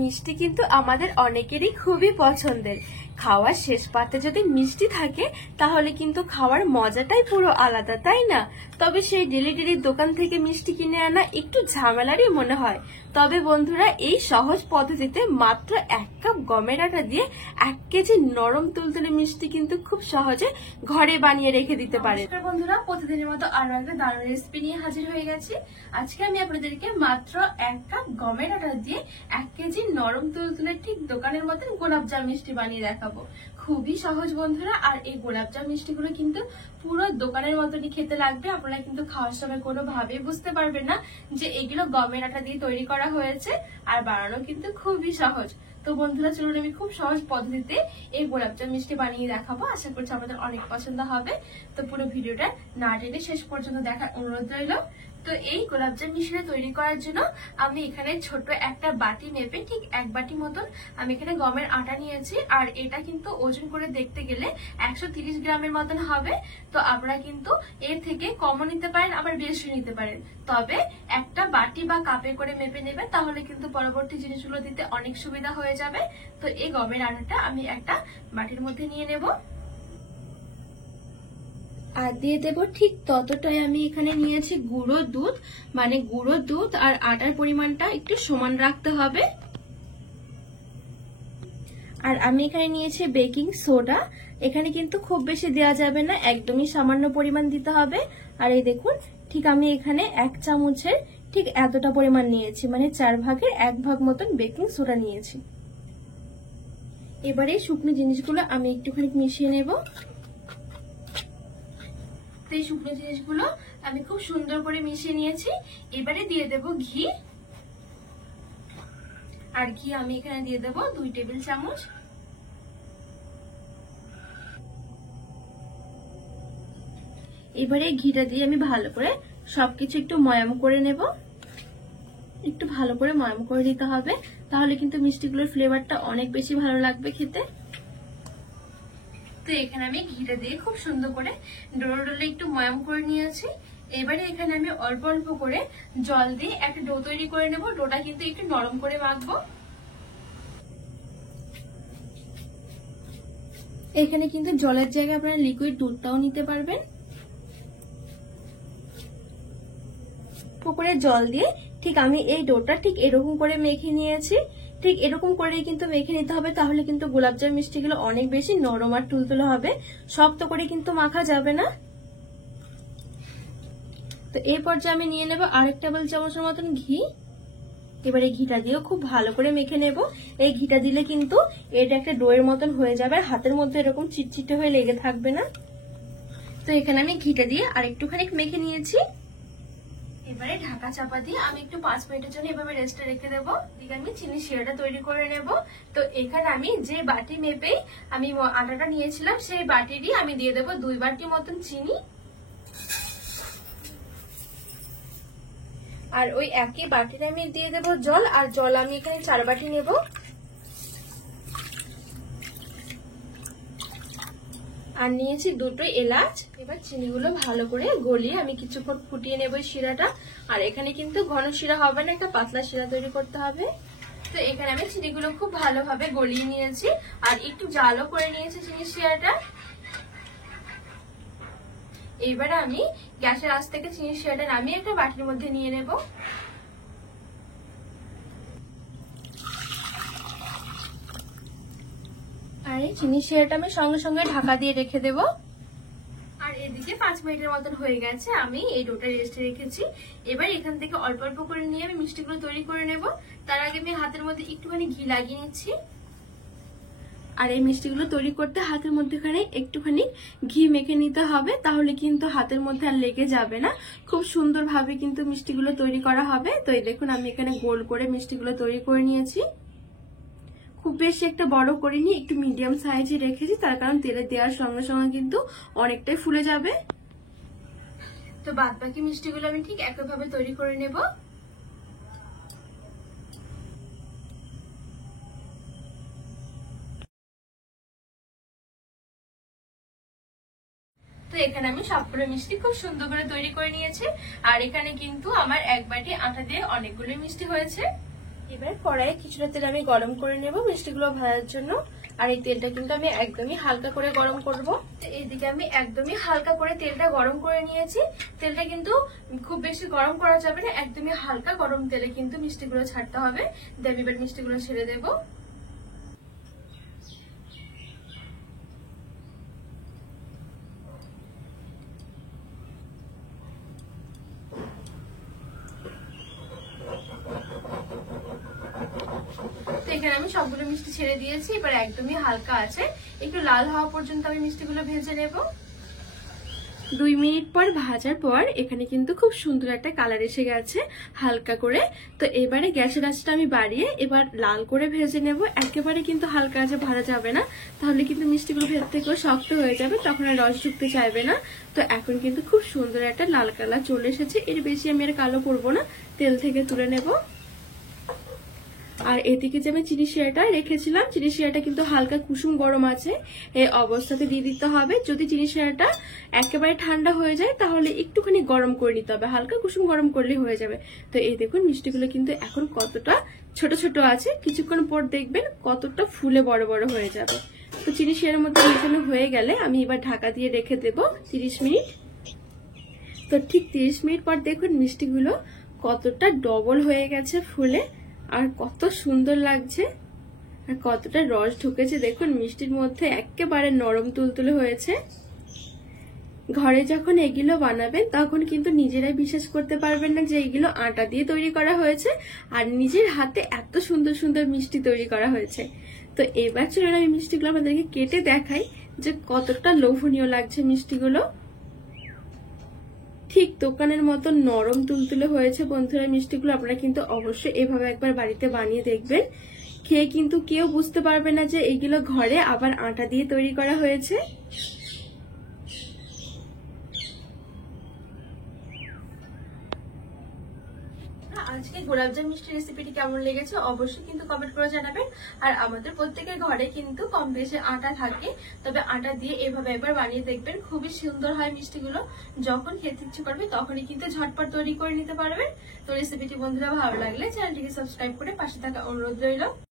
মিষ্টি কিন্তু আমাদের অনেকেরই খুবই পছন্দের। খাওয়ার শেষ পাতে যদি মিষ্টি থাকে তাহলে কিন্তু খাওয়ার মজাটাই পুরো আলাদা, তাই না? তবে সেই ডেলি দোকান থেকে মিষ্টি কিনে আনা একটু ঝামেলারই মনে হয়। তবে বন্ধুরা, এই সহজ পদ্ধতিতে মাত্র 1 কাপ গমের আটা দিয়ে 1 কেজি নরম তুলতুলে মিষ্টি কিন্তু খুব সহজে ঘরে বানিয়ে রেখে দিতে পারে। বন্ধুরা, প্রতিদিনের মতো আরো একটা দারুণ রেসিপি নিয়ে হাজির হয়ে গেছি। আজকে আমি আপনাদেরকে মাত্র 1 কাপ গমের আটা দিয়ে 1 কেজি নরম তুলতুলে ঠিক দোকানের মতন গোলাপজাম মিষ্টি বানিয়ে দেখাবো। খুবই সহজ বন্ধুরা। আর এই গোলাপজাম মিষ্টিগুলো কিন্তু পুরো দোকানের মতনই খেতে লাগবে। আপনারা কিন্তু খাওয়ার সময় কোনোভাবেই বুঝতে পারবেন না যে এগুলো গমের আটা দিয়ে তৈরি করা হয়েছে। আর বানানো কিন্তু খুবই সহজ। তো বন্ধুরা, চলুন আমি খুব সহজ পদ্ধতিতে এই গোলাপজাম মিষ্টি বানিয়ে দেখাবো। আশা করছি আপনাদের অনেক পছন্দ হবে। তো পুরো ভিডিওটা না টেনে শেষ পর্যন্ত দেখার অনুরোধ রইল। তো এই গোলাপজাম মিষ্টিটা তৈরি করার জন্য আমি এখানে ছোট একটা বাটি মেপে ঠিক 1 বাটি মতন আমি এখানে গমের আটা নিয়েছি। আর এটা কিন্তু ওজন করে দেখতে গেলে 130 গ্রামের মতন হবে। তো আপনারা কিন্তু এর থেকে কমও নিতে পারেন, আবার বেশি নিতে পারেন। তবে একটা বাটি বা কাপে করে মেপে নেবেন, তাহলে কিন্তু পরবর্তী জিনিসগুলো দিতে অনেক সুবিধা হয়ে যাবে। তো এই গমের আটাটা আমি একটা বাটির মধ্যে নিয়ে নেব আর দিয়ে দেব ঠিক ততটাই আমি এখানে নিয়েছি গুঁড়ো দুধ। মানে গুঁড়ো দুধ আর আটার পরিমাণটা একটু সমান রাখতে হবে। আর আমি এখানে নিয়েছি বেকিং সোডা। এখানে কিন্তু খুব বেশি দেওয়া যাবে না, একদমই সামান্য পরিমাণ দিতে হবে। আর এই দেখুন, ঠিক আমি এখানে 1 চামচের ঠিক এতটা পরিমাণ নিয়েছি, মানে 4 ভাগের 1 ভাগ মতন বেকিং সোডা নিয়েছি। এবারে শুকনো জিনিসগুলো আমি একটুখানি মিশিয়ে নেব। এই শুকনো জিনিসগুলো আমি খুব সুন্দর করে মিশিয়ে নিয়েছি। এবারে দিয়ে দেব ঘি। আর ঘি আমি এখানে দিয়ে দেব 2 টেবিল চামচ। এবারে ঘিটা দিয়ে আমি ভালো করে সবকিছু একটু ময়াম করে নেব। একটু ভালো করে ময়াম করে দিতে হবে, তাহলে কিন্তু মিষ্টিগুলোর ফ্লেভারটা অনেক বেশি ভালো লাগবে খেতে। তো এখানে আমি ঘিটা দিয়ে খুব সুন্দর করে ডোলে ডোলে একটু ময়াম করে নিয়েছি। এবারে এখানে আমি অল্প অল্প করে জল দিয়ে একটা ডো তৈরি করে নেব। ডোটা কিন্তু একটু নরম করে মাখবো। এখানে কিন্তু জলের জায়গায় আপনারা লিকুইড দুধটাও নিতে পারবেন। পুকুরে জল দিয়ে ঠিক আমি এই ডোটা ঠিক এরকম করে মেখে নিয়েছি। ঠিক এরকম করেই কিন্তু মেখে নিতে হবে, তাহলে কিন্তু গোলাপজাম মিষ্টিগুলো অনেক বেশি নরম আর তুলতুলে হবে। শক্ত করে কিন্তু মাখা যাবে না। তো এই পর্যায়ে আমি নিয়ে নেব আরেক টেবিল চামচের মতন ঘি। এবারে ঘিটা দিয়েও খুব ভালো করে মেখে নেব। এই ঘিটা দিলে কিন্তু এটা একটা ডোয়ের মতন হয়ে যাবে, হাতের মধ্যে এরকম চিটচিটে হয়ে লেগে থাকবে না। তো এখানে আমি ঘিটা দিয়ে আর একটুখানি মেখে নিয়েছি। এবারে ঢাকা চাপা দিয়ে আমি একটু 5 মিনিটের জন্য এভাবে রেস্টে রেখে দেবো। এদিকে আমি চিনি শিরাটা তৈরি করে নেব। তো এখানে আমি যে বাটি মেপে আমি আটাটা নিয়েছিলাম, সেই বাটিরই আমি দিয়ে দেবো 2 বাটি মতন চিনি। আর ওই একই বাটিতে আমি দিয়ে দেবো জল। আর জল আমি এখানে 4 বাটি নেব। আর নিয়েছি 2টো এলাচ। এবার চিনিগুলো ভালো করে গলিয়ে আমি কিছুক্ষণ ফুটিয়ে নেব শিরাটা। আর এখানে কিন্তু ঘন শিরা হবে না, একটা পাতলা শিরা তৈরি করতে হবে। তো এখানে আমি চিনিগুলো খুব ভালোভাবে গলিয়ে নিয়েছি আর একটু জালও করে নিয়েছি চিনি শিরাটা। এবারে আমি গ্যাসের আঁচ থেকে চিনি শিরাটা নামিয়ে একটা বাটির মধ্যে নিয়ে নেব। আর এই চিনি শিরাটা আমি সঙ্গে সঙ্গে ঢাকা দিয়ে রেখে দেব। আর এদিকে 5 মিনিটের মতন হয়ে গেছে, আমি এই ডোটা রেস্টে রেখেছি। এবার এখান থেকে অল্প অল্প করে নিয়ে আমি মিষ্টিগুলো তৈরি করে নেব। তার আগে আমি হাতের মধ্যে একটুখানি ঘি লাগিয়ে নিচ্ছি। আর এই মিষ্টিগুলো তৈরি করতে হাতের মধ্যেখানে একটুখানি ঘি মেখে নিতে হবে, তাহলে কিন্তু হাতের মধ্যে আর লেগে যাবে না। খুব সুন্দরভাবে কিন্তু মিষ্টিগুলো তৈরি করা হবে। তো এই দেখুন, আমি এখানে গোল করে মিষ্টিগুলো তৈরি করে নিয়েছি। খুব বেশি একটা বড় করিনি, একটু মিডিয়াম সাইজে রেখেছি, তার কারণ তেলে দেওয়ার সঙ্গে সঙ্গে কিন্তু অনেকটাই ফুলে যাবে। তো বাদ বাকি মিষ্টিগুলো আমি ঠিক একইভাবে তৈরি করে নেব। তো এখানে আমি সবগুলো মিষ্টি খুব সুন্দর করে তৈরি করে নিয়েছি। আর এখানে কিন্তু আমার 1 বাটি আটা দিয়ে অনেকগুলো মিষ্টি হয়েছে। এবার কড়াইয়ে কিছুটা তেল আমি গরম করে নেব মিষ্টিগুলো ভাজার জন্য। আর এই তেলটা কিন্তু আমি একদমই হালকা করে গরম করব। এইদিকে আমি একদমই হালকা করে তেলটা গরম করে নিয়েছি। তেলটা কিন্তু খুব বেশি গরম করা যাবে না, একদমই হালকা গরম তেলে কিন্তু মিষ্টিগুলো ছাড়তে হবে। দেব এবার মিষ্টিগুলো ছেড়ে দেবো। এখানে আমি সবগুলো মিষ্টি ছেড়ে দিয়েছি। এবার একদমই হালকা আছে, একটু লাল হওয়া পর্যন্ত আমি মিষ্টিগুলো ভেজে নেব। 2 মিনিট পর ভাজার পর এখানে কিন্তু খুব সুন্দর একটা কালার এসে গেছে হালকা করে। তো এবারে গ্যাসের আঁচটা আমি বাড়িয়ে এবার লাল করে ভেজে নেব। একেবারে কিন্তু হালকা আঁচে ভাজা যাবে না, তাহলে কিন্তু মিষ্টিগুলো ভেতর থেকেও শক্ত হয়ে যাবে, তখন আর রস ঢুকতে চাইবে না। তো এখন কিন্তু খুব সুন্দর একটা লাল কালার চলে এসেছে। এর বেশি আমি আর কালো করবো না, তেল থেকে তুলে নেব। আর এদিকে যে আমি চিনি শিরাটা রেখেছিলাম, চিনি শিরাটা কিন্তু হালকা কুসুম গরম আছে, এই অবস্থাতে দিয়ে দিতে হবে। যদি চিনি শিরাটা একেবারে ঠান্ডা হয়ে যায় তাহলে একটুখানি গরম করে নিতে হবে, হালকা কুসুম গরম করলে হয়ে যাবে। তো এই দেখুন মিষ্টিগুলো কিন্তু এখন কতটা ছোট ছোট আছে, কিছুক্ষণ পর দেখবেন কতটা ফুলে বড় বড় হয়ে যাবে। তো চিনি শিরার মধ্যে মেশানো হয়ে গেলে আমি এবার ঢাকা দিয়ে রেখে দেব 30 মিনিট। তো ঠিক 30 মিনিট পর দেখুন মিষ্টিগুলো কতটা ডবল হয়ে গেছে ফুলে, আর কত সুন্দর লাগছে, আর কতটা রস ঢুকেছে দেখুন মিষ্টির মধ্যে, একেবারে নরম তুলতুলে হয়েছে। ঘরে যখন এগুলো বানাবেন তখন কিন্তু নিজেরাই বিশ্বাস করতে পারবেন না যে এগুলো আটা দিয়ে তৈরি করা হয়েছে আর নিজের হাতে এত সুন্দর সুন্দর মিষ্টি তৈরি করা হয়েছে। তো এবার চলুন আমি মিষ্টিগুলো আপনাদেরকে কেটে দেখাই যে কতটা লোভনীয় লাগছে মিষ্টিগুলো। ঠিক দোকানের মতো নরম তুলতুলে হয়েছে বন্ধুরা মিষ্টিগুলো। আপনারা কিন্তু অবশ্যই এভাবে একবার বাড়িতে বানিয়ে দেখবেন, খেয়ে কিন্তু কেউ বুঝতে পারবে না যে এগুলো ঘরে আবার আটা দিয়ে তৈরি করা হয়েছে। আজকে গোলাপজাম মিষ্টি রেসিপিটি কেমন লেগেছে অবশ্যই কিন্তু কমেন্ট করে জানাবেন। আর আমাদের প্রত্যেকের ঘরে কিন্তু কম বেশি আটা থাকে, তবে আটা দিয়ে এভাবে একবার বানিয়ে দেখবেন, খুবই সুন্দর হয় মিষ্টিগুলো। যখন খেতে ইচ্ছে করবে তখনই কিন্তু ঝটপট তৈরি করে নিতে পারবেন। তো রেসিপিটি বন্ধুরা ভালো লাগলে চ্যানেলটিকে সাবস্ক্রাইব করে পাশে থাকা অনুরোধ রইল।